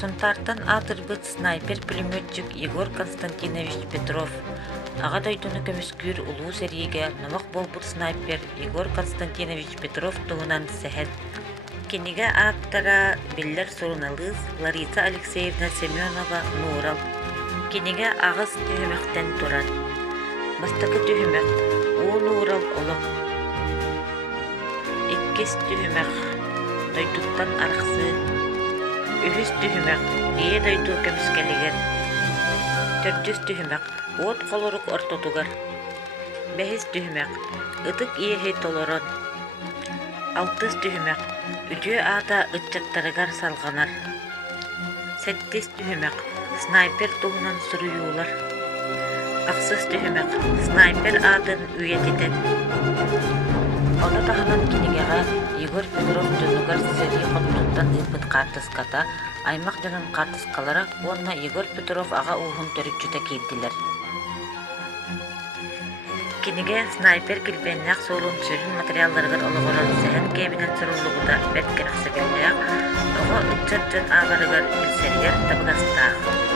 Сунтартан атырбыт снайпер-пулеметчик Егор Константинович Петров. Аға дойдуны көміскүр улуу сериге намақ болбут снайпер Егор Константинович Петров туғынан сәхет. Кенеге аттара биллер Сурналыз Лариса Алексеевна Семенова Нурал. Кенеге ағыз түйімектен туран. Бастакы түйімек о Нурал олық. Иккес түйімек дойдуттан арқсы. Үхіс түйімек ие дойду көміскелігер. Төрдүс түйімек от қолырық ортотугар. Бәхіс түйімек ытык иехей толорон. Алтыс түйімек үдіе ата ытчаттарыгар салғанар. Сәттес түйімек снайпер туғынан сұруюлар. Ақсыз түйімек снайпер атын үйететен. Оны тағынан кенегеға Егор Петров дөнігер сері қоттуттан ұпыт қартыската, аймақ жанын қартыскалара, онна Егор Петров аға уғын төрікчүті кейділер. Кенеге снайпер келбеннәқ солын сүрін материалдарығыр олығырын сәхін кемінен сұрулығыда бәт керексе келмеяқ, оға үтчат жан ағарығыр үлсергер табығастағы.